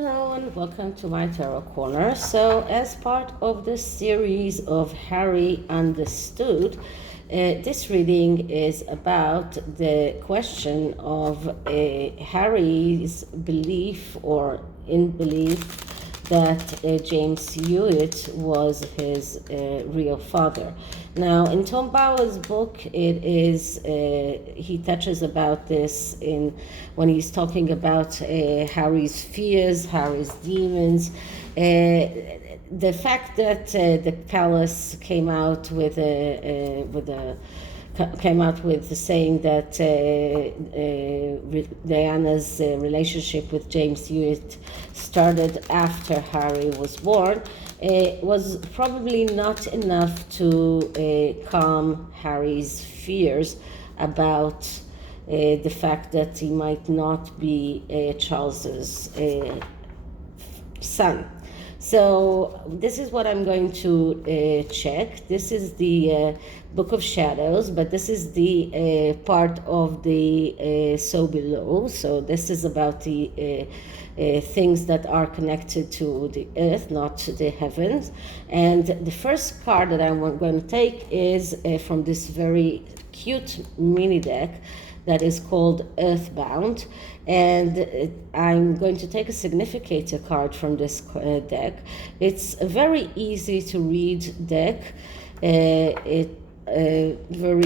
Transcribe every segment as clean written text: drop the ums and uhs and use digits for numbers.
Hello and welcome to my Tarot Corner. So, as part of the series of Harry Understood, this reading is about the question of Harry's belief or in belief that James Hewitt was his real father. Now, in Tom Bauer's book, it is he touches about this in when he's talking about Harry's fears, Harry's demons. The fact that the palace came out with saying that Diana's relationship with James Hewitt started after Harry was born, was probably not enough to calm Harry's fears about the fact that he might not be Charles's son. So this is what I'm going to check. This is the Book of Shadows, but this is the part of the So Below. So this is about the things that are connected to the earth, not to the heavens. And the first card that I'm going to take is from this very cute mini deck that is called EARTHBOUND, and I'm going to take a significator card from this deck. It's a very easy to read deck. Very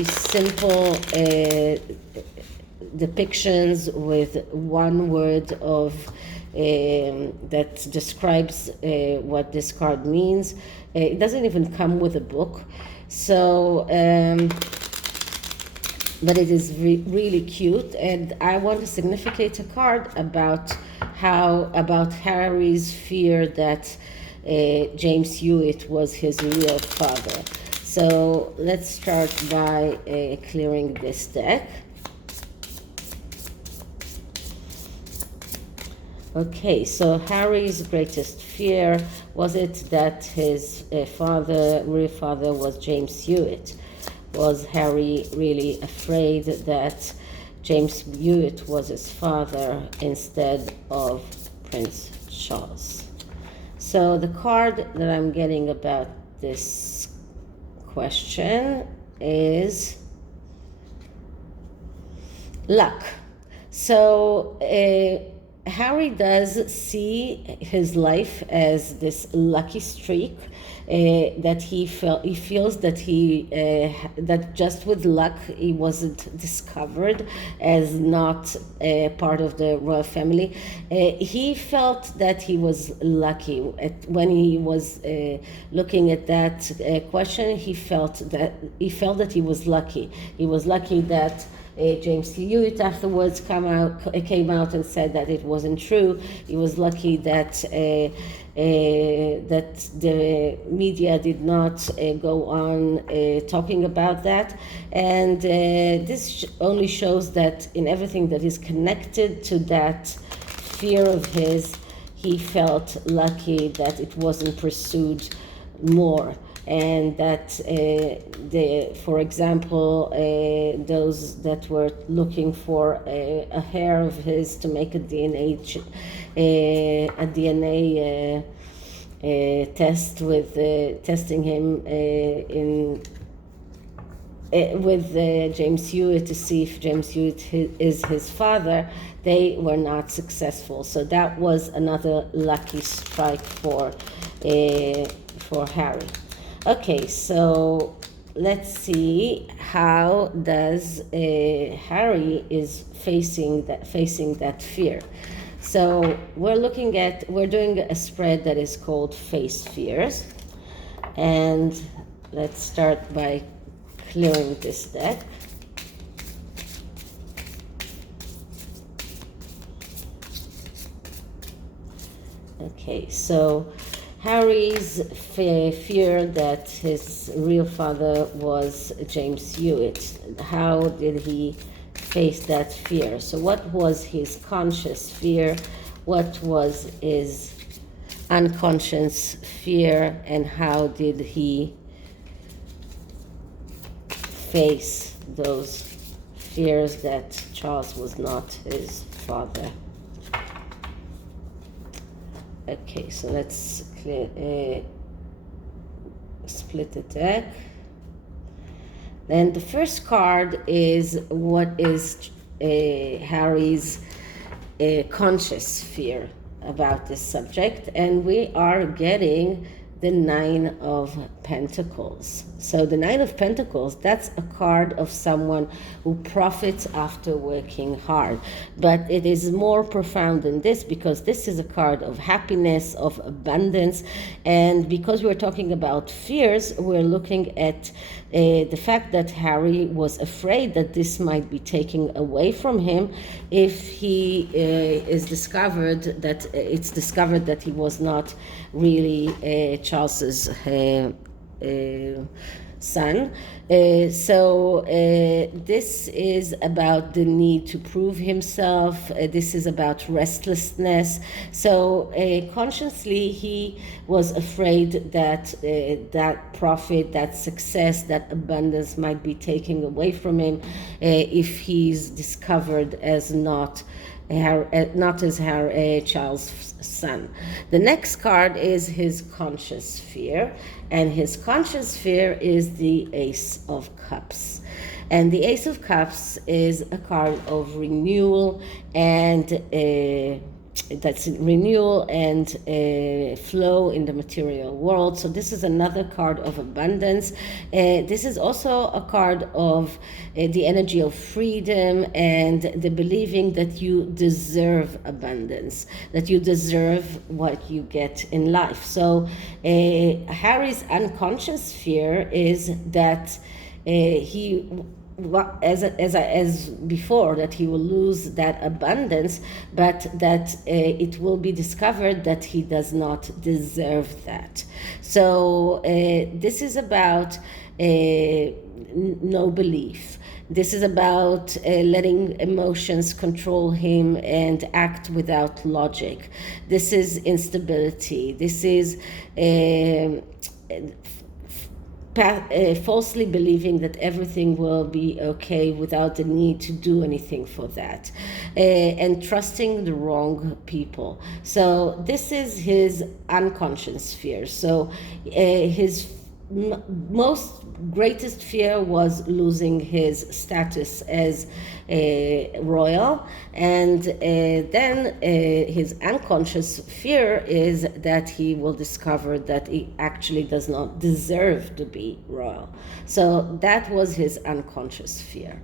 simple depictions with one word of that describes what this card means. It doesn't even come with a book, so but it is really cute, and I want to significate a card about Harry's fear that James Hewitt was his real father. So let's start by clearing this deck. Okay, so Harry's greatest fear, was it that his real father was James Hewitt? Was Harry really afraid that James Hewitt was his father instead of Prince Charles? So the card that I'm getting about this question is luck. So Harry does see his life as this lucky streak, that he feels that that just with luck he wasn't discovered as not part of the royal family. He felt that he was lucky when he was looking at that question. He felt that he was lucky. He was lucky that James Hewitt afterwards came out and said that it wasn't true. He was lucky that that the media did not go on talking about that, and this only shows that in everything that is connected to that fear of his, he felt lucky that it wasn't pursued more. And that for example, those that were looking for a hair of his to make a DNA test with testing him with James Hewitt to see if James Hewitt is his father, they were not successful. So that was another lucky strike for Harry. Okay, so let's see how does Harry is facing that fear. So we're doing a spread that is called Face Fears, and let's start by clearing this deck. Okay, so Harry's fear that his real father was James Hewitt. How did he face that fear? So what was his conscious fear? What was his unconscious fear? And how did he face those fears that Charles was not his father? Okay, so let's split the deck. And the first card is what is Harry's conscious fear about this subject, and we are getting the Nine of Pentacles. So the Nine of Pentacles, that's a card of someone who profits after working hard. But it is more profound than this, because this is a card of happiness, of abundance. And because we're talking about fears, we're looking at the fact that Harry was afraid that this might be taken away from him if he is discovered that it's discovered that he was not really Charles's son. So this is about the need to prove himself. This is about restlessness. So consciously he was afraid that that profit, that success, that abundance might be taken away from him if he's discovered as not as Charles' son. The next card is his conscious fear, and his conscious fear is the Ace of Cups. And the Ace of Cups is a card of renewal and flow in the material world. So this is another card of abundance. This is also a card of the energy of freedom and the believing that you deserve abundance, that you deserve what you get in life. So Harry's unconscious fear is that he, as before, that he will lose that abundance, but that it will be discovered that he does not deserve that. So this is about no belief. This is about letting emotions control him and act without logic. This is instability. This is falsely believing that everything will be okay without the need to do anything for that, and trusting the wrong people. So this is his unconscious fear. So his most greatest fear was losing his status as royal, and then his unconscious fear is that he will discover that he actually does not deserve to be royal. So that was his unconscious fear.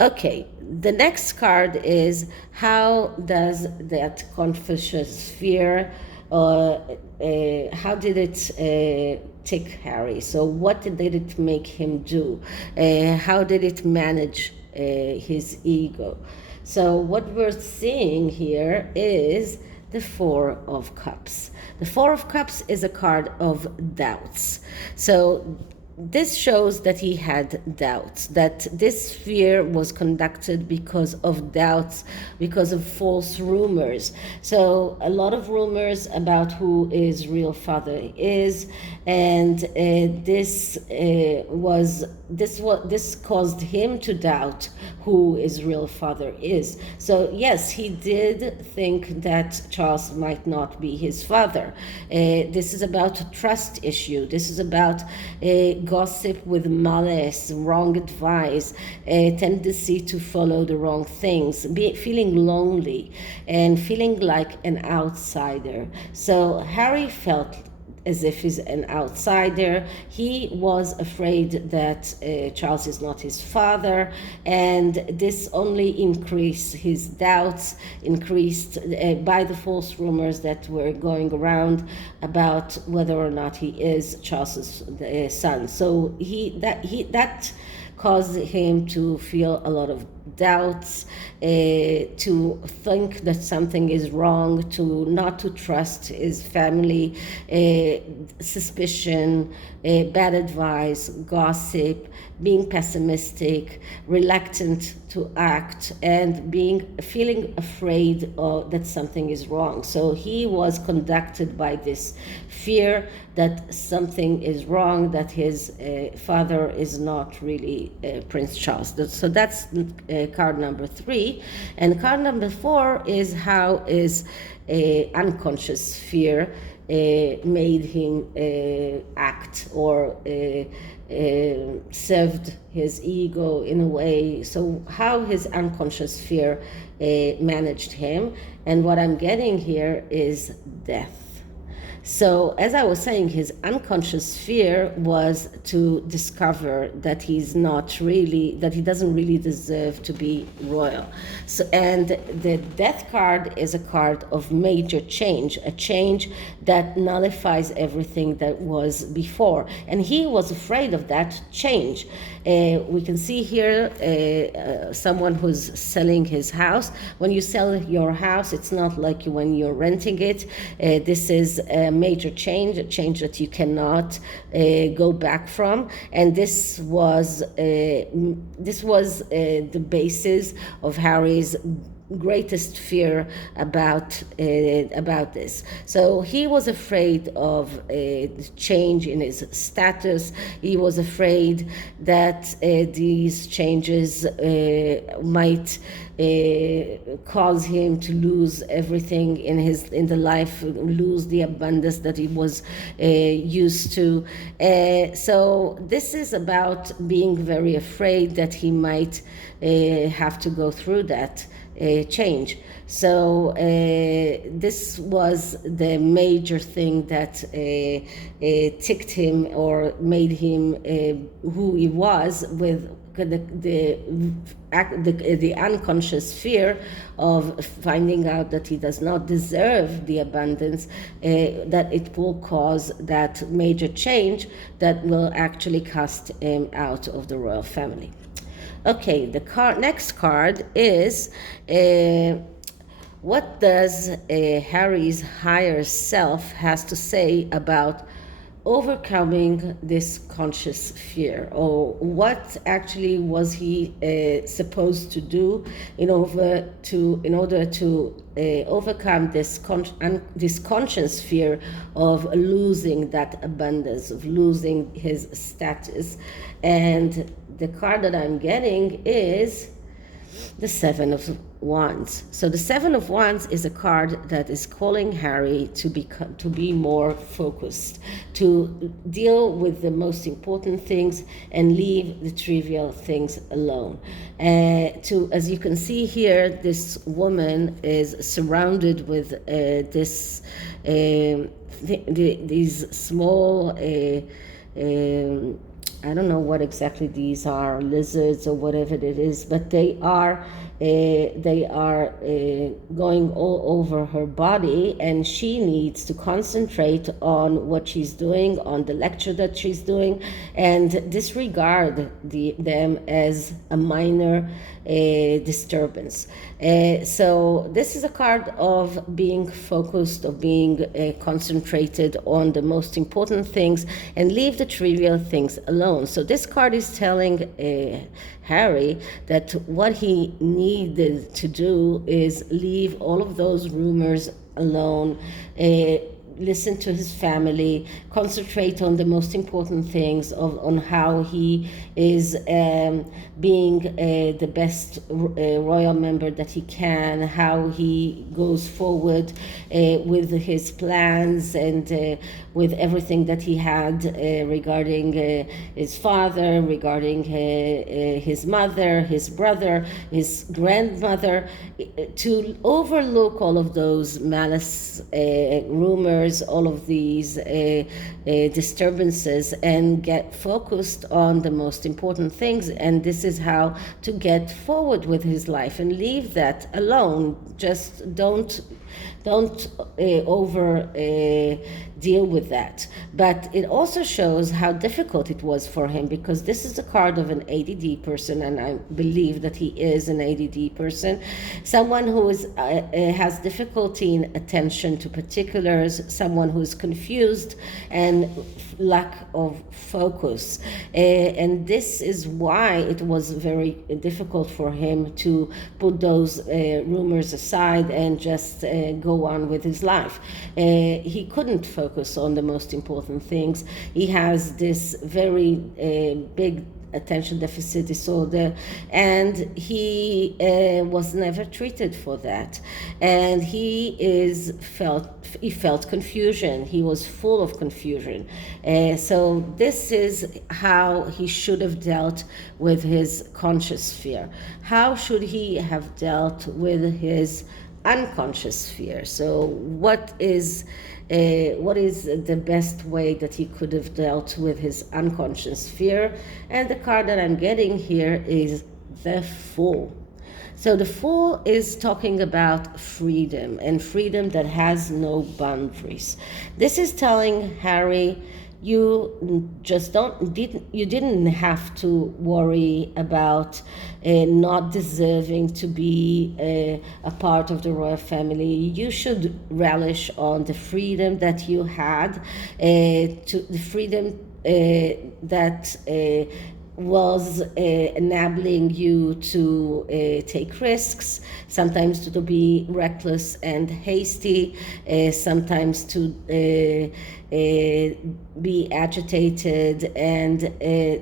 Okay, the next card is, how does that conscious fear, how did it take Harry? So what did it make him do? How did it manage his ego? So what we're seeing here is the Four of Cups. The Four of Cups is a card of doubts. So this shows that he had doubts, that this fear was conducted because of doubts, because of false rumors. So a lot of rumors about who his real father is, and this caused him to doubt who his real father is. So yes, he did think that Charles might not be his father. This is about a trust issue. This is about gossip with malice, wrong advice, a tendency to follow the wrong things, feeling lonely and feeling like an outsider. So Harry felt as if he's an outsider. He was afraid that Charles is not his father, and this only increased his doubts, increased by the false rumors that were going around about whether or not he is Charles's son. So that caused him to feel a lot of doubts, to think that something is wrong, not to trust his family, suspicion, bad advice, gossip, being pessimistic, reluctant to act, and feeling afraid that something is wrong. So he was conducted by this fear that something is wrong, that his father is not really Prince Charles. So that's card number 3. And card number 4 is how is unconscious fear made him act or served his ego in a way. So how his unconscious fear managed him. And what I'm getting here is death. So, as I was saying, his unconscious fear was to discover that he doesn't really deserve to be royal. So, and the death card is a card of major change, a change that nullifies everything that was before. And he was afraid of that change. We can see here someone who's selling his house. When you sell your house, it's not like when you're renting it. This is a major change, a change that you cannot go back from. And this was the basis of Harry's greatest fear about this. So he was afraid of change in his status. He was afraid that these changes might cause him to lose everything in the life, lose the abundance that he was used to. So this is about being very afraid that he might have to go through that change. So this was the major thing that ticked him or made him who he was, with the unconscious fear of finding out that he does not deserve the abundance, that it will cause that major change that will actually cast him out of the royal family. Okay, the next card is what does Harry's higher self has to say about overcoming this conscious fear, or what actually was he supposed to do in order to overcome this conscious fear of losing that abundance, of losing his status. And the card that I'm getting is the Seven of Wands. So the Seven of Wands is a card that is calling Harry to be more focused, to deal with the most important things and leave the trivial things alone. As you can see here, this woman is surrounded with these small I don't know what exactly these are, lizards or whatever it is, but they are going all over her body, and she needs to concentrate on what she's doing, on the lecture that she's doing, and disregard them as a minor disturbance. So this is a card of being focused, of being concentrated on the most important things and leave the trivial things alone. So this card is telling Harry that what he needed to do is leave all of those rumors alone, listen to his family, concentrate on the most important things, on how he is being the best royal member that he can, how he goes forward with his plans and with everything that he had regarding his father, regarding his mother, his brother, his grandmother, to overlook all of those malice rumors, all of these disturbances, and get focused on the most important things. And this is how to get forward with his life and leave that alone. Just don't over deal with that. But it also shows how difficult it was for him, because this is a card of an ADD person, and I believe that he is an ADD person, someone who is has difficulty in attention to particulars, someone who is confused and lack of focus. And this is why it was very difficult for him to put those rumors aside and just go on with his life. He couldn't focus on the most important things. He has this very big attention deficit disorder, and he was never treated for that. And he felt confusion. He was full of confusion. So this is how he should have dealt with his conscious fear. How should he have dealt with his unconscious fear? So what is the best way that he could have dealt with his unconscious fear? And the card that I'm getting here is the Fool. So the Fool is talking about freedom, and freedom that has no boundaries. This is telling Harry, you just didn't have to worry about not deserving to be a part of the royal family. You should relish on the freedom that you had, to the freedom that was enabling you to take risks, sometimes to be reckless and hasty, sometimes to be agitated. And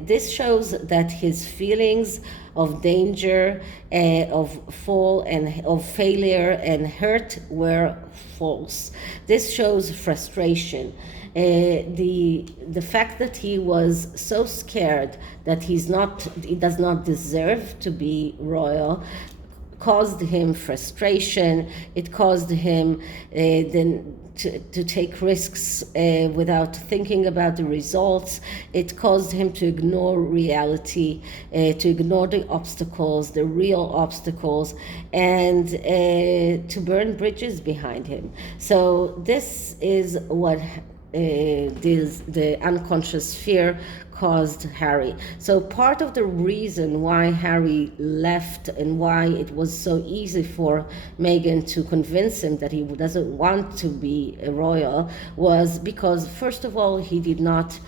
this shows that his feelings of danger, of fall and of failure and hurt were false. This shows frustration. The fact that he was so scared that he does not deserve to be royal caused him frustration. It caused him then to take risks without thinking about the results. It caused him to ignore reality, to ignore the obstacles, the real obstacles, and to burn bridges behind him. So this is what the unconscious fear caused Harry. So part of the reason why Harry left and why it was so easy for Meghan to convince him that he doesn't want to be a royal was because, first of all, he did not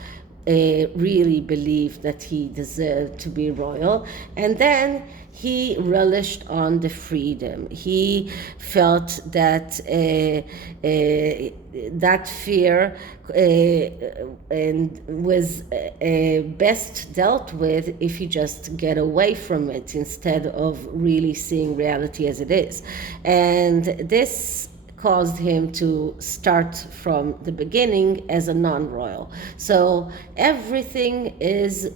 really believe that he deserved to be royal, and then he relished on the freedom. He felt that that fear and was best dealt with if you just get away from it instead of really seeing reality as it is. And this caused him to start from the beginning as a non-royal. So everything is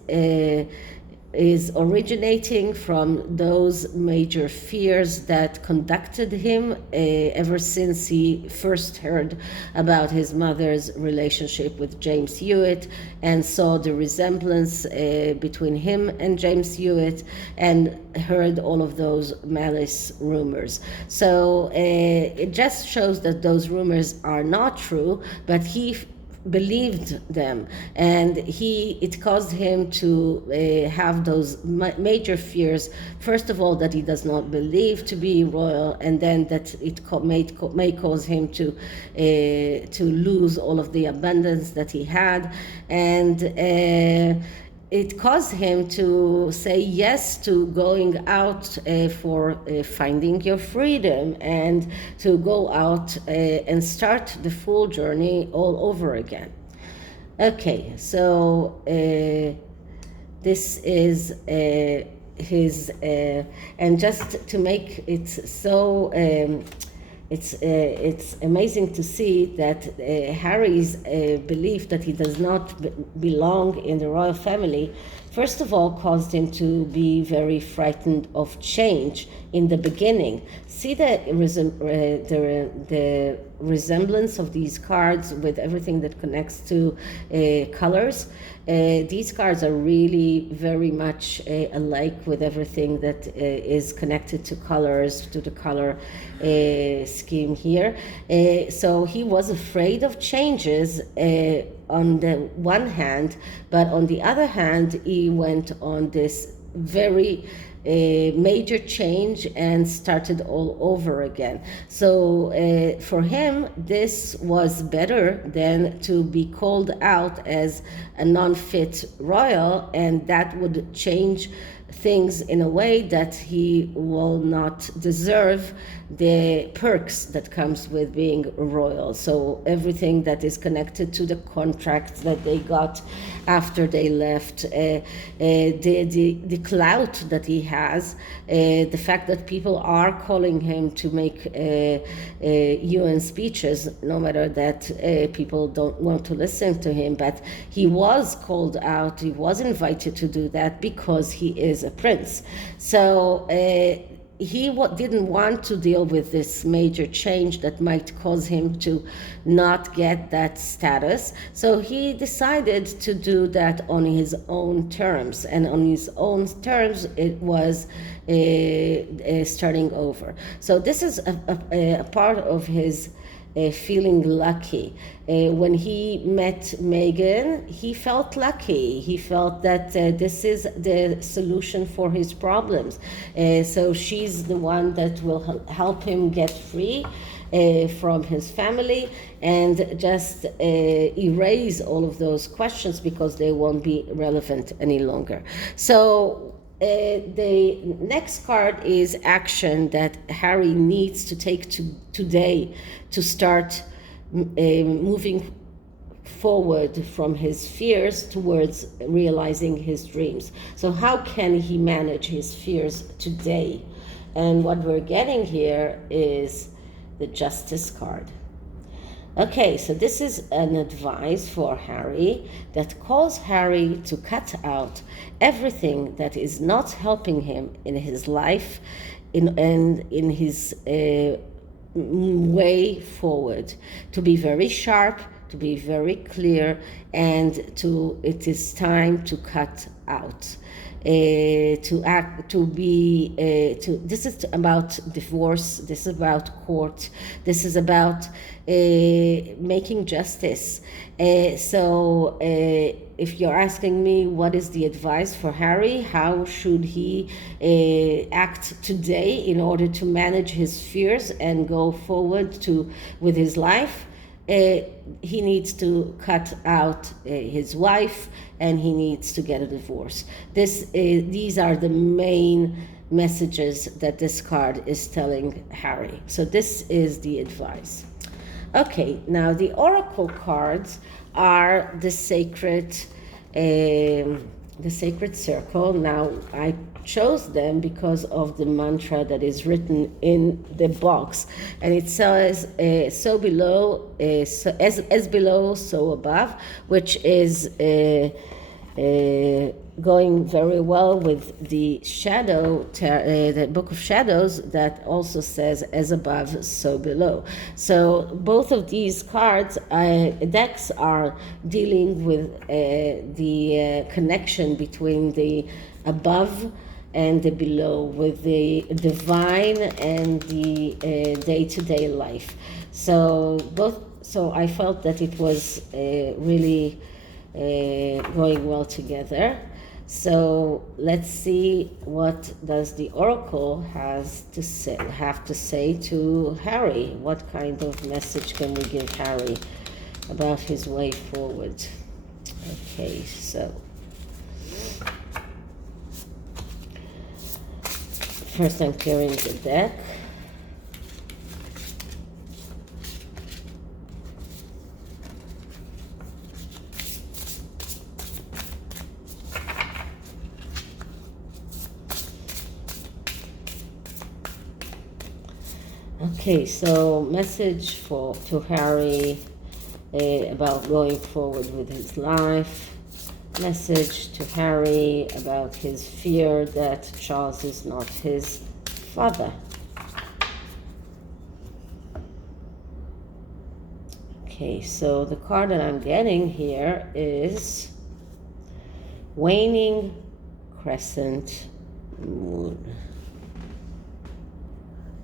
originating from those major fears that conducted him ever since he first heard about his mother's relationship with James Hewitt and saw the resemblance between him and James Hewitt and heard all of those malice rumors. So it just shows that those rumors are not true, but he believed them, and it caused him to have those major fears. First of all, that he does not believe to be royal, and then that it may cause him to lose all of the abundance that he had, and it caused him to say yes to going out for finding your freedom and to go out and start the full journey all over again. Okay, so this is his, and just to make it so it's amazing to see that Harry's belief that he does not belong in the royal family, first of all, caused him to be very frightened of change in the beginning. See the resemblance of these cards with everything that connects to colors. These cards are really very much alike with everything that is connected to colors, to the color scheme here. So he was afraid of changes on the one hand, but on the other hand, he went on this very major change and started all over again. So for him, this was better than to be called out as a non-fit royal, and that would change things in a way that he will not deserve the perks that comes with being royal. So everything that is connected to the contract that they got after they left, the clout that he has, the fact that people are calling him to make UN speeches, no matter that people don't want to listen to him, but he was called out, he was invited to do that because he is a prince. So he didn't want to deal with this major change that might cause him to not get that status. So he decided to do that on his own terms. And on his own terms, it was starting over. So this is a part of his feeling lucky. When he met Meghan, he felt lucky. He felt that this is the solution for his problems. So she's the one that will help him get free from his family and just erase all of those questions because they won't be relevant any longer. So the next card is action that Harry needs to take today to start moving forward from his fears towards realizing his dreams. So how can he manage his fears today? And what we're getting here is the Justice card. Okay, so this is an advice for Harry that calls Harry to cut out everything that is not helping him in his life and in his way forward, to be very sharp, to be very clear, and it is time to cut out. This is about divorce, this is about court, this is about making justice. So if you're asking me what is the advice for Harry, how should he act today in order to manage his fears and go forward with his life, he needs to cut out his wife and he needs to get a divorce. These are the main messages that this card is telling Harry. So this is the advice. Okay, now the oracle cards are the sacred circle. Now I chose them because of the mantra that is written in the box, and it says so below, as below, so above, which is going very well with the the Book of Shadows that also says as above, so below. So both of these cards, decks are dealing with the connection between the above and the below, with the divine and the day-to-day life. So I felt that it was really going well together. So let's see what does the oracle have to say to Harry. What kind of message can we give Harry about his way forward? Okay, so first I'm clearing the deck. Okay, so message to Harry about going forward with his life. Message to Harry about his fear that Charles is not his father. Okay, so the card that I'm getting here is Waning Crescent Moon.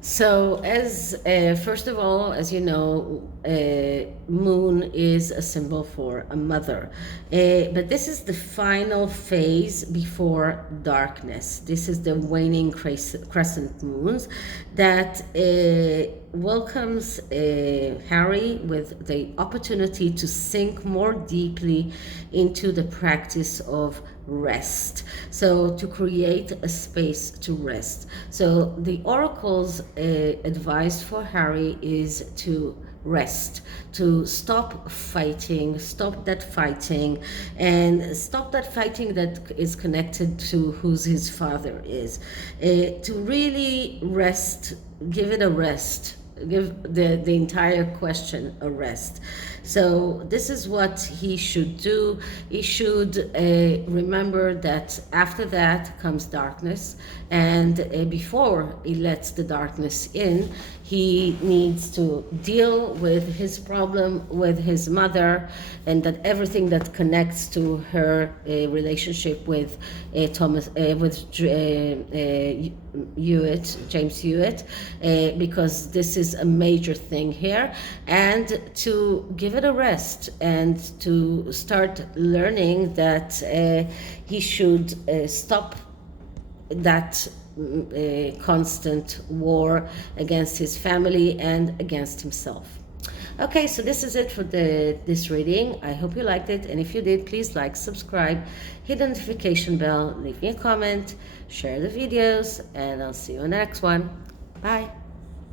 So first of all, as you know, moon is a symbol for a mother. But this is the final phase before darkness. This is the waning crescent moons that welcomes Harry with the opportunity to sink more deeply into the practice of rest. So to create a space to rest. So the oracle's advice for Harry is to rest, to stop fighting, and stop that fighting that is connected to who's his father is. To really rest, give it a rest, give the entire question a rest. So this is what he should do. He should remember that after that comes darkness, and before he lets the darkness in, he needs to deal with his problem with his mother, and that everything that connects to her relationship with James Hewitt, because this is a major thing here, and to give it a rest and to start learning that he should stop that constant war against his family and against himself. Okay, so this is it for this reading. I hope you liked it, and if you did, please like, subscribe, hit the notification bell, leave me a comment, share the videos, and I'll see you in the next one. Bye.